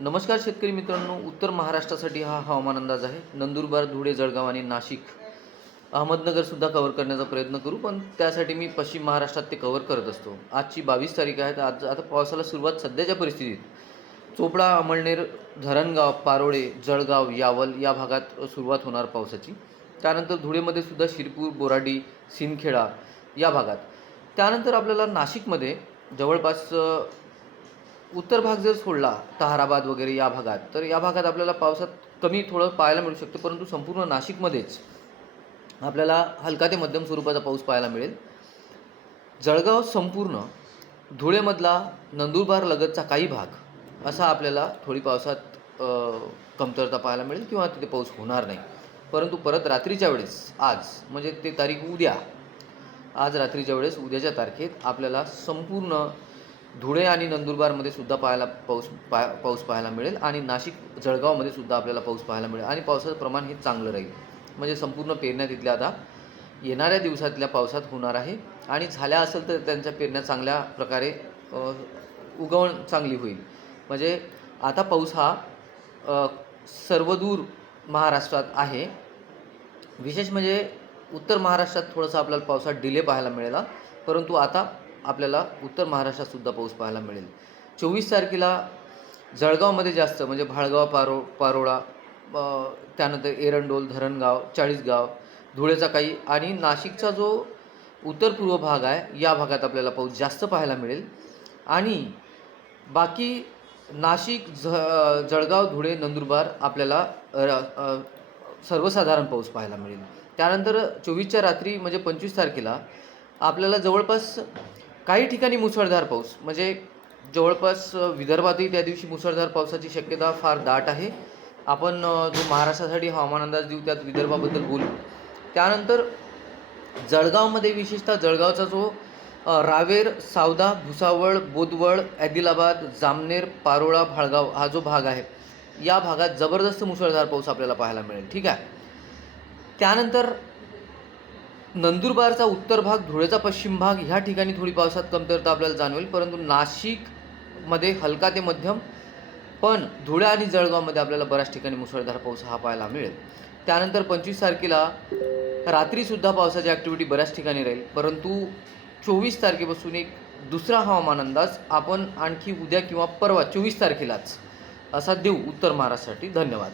नमस्कार शेतकरी मित्रांनो उत्तर महाराष्ट्रासाठी हा हवामान अंदाज आहे. नंदुरबार धुळे जळगाव आणि नाशिक अहमदनगरसुद्धा कव्हर करण्याचा प्रयत्न करू पण त्यासाठी मी पश्चिम महाराष्ट्रात ते कव्हर करत असतो. आजची बावीस तारीख आहे तर आज आता पावसाला सुरुवात सध्याच्या परिस्थितीत. चोपडा अमळनेर धरणगाव पारोळे जळगाव यावल या भागात सुरुवात होणार पावसाची. त्यानंतर धुळेमध्ये सुद्धा शिरपूर बोराडी सिंदखेडा या भागात. त्यानंतर आपल्याला नाशिकमध्ये जवळपास उत्तर भाग जर सोडला तहाराबाद वगैरे या भागात तर या भागात आपल्याला पावसात कमी थोडं पाहायला मिळू शकतं. परंतु संपूर्ण नाशिकमध्येच आपल्याला हलका ते मध्यम स्वरूपाचा पाऊस पाहायला मिळेल. जळगाव संपूर्ण धुळेमधला नंदुरबार लगतचा काही भाग असा आपल्याला थोडी पावसात कमतरता पाहायला मिळेल किंवा तिथे पाऊस होणार नाही. परंतु परत रात्रीच्या वेळेस आज म्हणजे ते तारीख उद्या आज रात्रीच्या वेळेस उद्याच्या तारखेत आपल्याला संपूर्ण धुळे आणि नंदुरबारमध्ये सुद्धा पाहायला पाऊस पा पाऊस पाहायला मिळेल आणि नाशिक जळगावमध्ये सुद्धा आपल्याला पाऊस पाहायला मिळेल आणि पावसाचं प्रमाण हे चांगलं राहील. म्हणजे संपूर्ण पेरण्या तिथल्या आता येणाऱ्या दिवसातल्या पावसात होणार आहे आणि झाल्या असेल तर त्यांच्या पेरण्या चांगल्या प्रकारे उगवण चांगली होईल. म्हणजे आता पाऊस हा सर्वदूर महाराष्ट्रात आहे. विशेष म्हणजे उत्तर महाराष्ट्रात थोडंसं आपल्याला पावसात डिले पाहायला मिळेला. परंतु आता आपल्याला उत्तर महाराष्ट्रातसुद्धा पाऊस पाहायला मिळेल. चोवीस तारखेला जळगावमध्ये जास्त म्हणजे भाळगाव पारो पारोळा त्यानंतर एरंडोल धरणगाव चाळीसगाव धुळेचा काही आणि नाशिकचा जो उत्तर पूर्व भाग आहे या भागात आपल्याला पाऊस जास्त पाहायला मिळेल. आणि बाकी नाशिक झ जळगाव धुळे नंदुरबार आपल्याला सर्वसाधारण पाऊस पाहायला मिळेल. त्यानंतर चोवीसच्या रात्री म्हणजे पंचवीस तारखेला आपल्याला जवळपास काही ठिकाणी मुसळधार पाऊस. म्हणजे जवळपास विदर्भातही त्या दिवशी मुसळधार पावसाची शक्यता फार दाट आहे. आपण जो महाराष्ट्रासाठी हवामान अंदाज देऊ त्यात विदर्भाबद्दल बोलू. त्यानंतर जळगावमध्ये विशेषतः जळगावचा जो रावेर सावदा भुसावळ बोदवळ आदिलाबाद जामनेर पारोळा भाळगाव हा जो भाग आहे या भागात जबरदस्त मुसळधार पाऊस आपल्याला पाहायला मिळेल. ठीक आहे? त्यानंतर नंदुरबारचा उत्तर भाग धुळेचा पश्चिम भाग ह्या ठिकाणी थोडी पावसात कमतरता आपल्याला जाणवेल परंतु नाशिकमध्ये हलका ते मध्यम पण धुळे आणि जळगावमध्ये आपल्याला बऱ्याच ठिकाणी मुसळधार पाऊस हा पाहायला मिळेल. त्यानंतर पंचवीस तारखेला रात्रीसुद्धा पावसाची ॲक्टिव्हिटी बऱ्याच ठिकाणी राहील परंतु चोवीस तारखेपासून एक दुसरा हवामान अंदाज आपण आणखी उद्या किंवा परवा चोवीस तारखेलाच असा देऊ उत्तर महाराष्ट्रासाठी. धन्यवाद.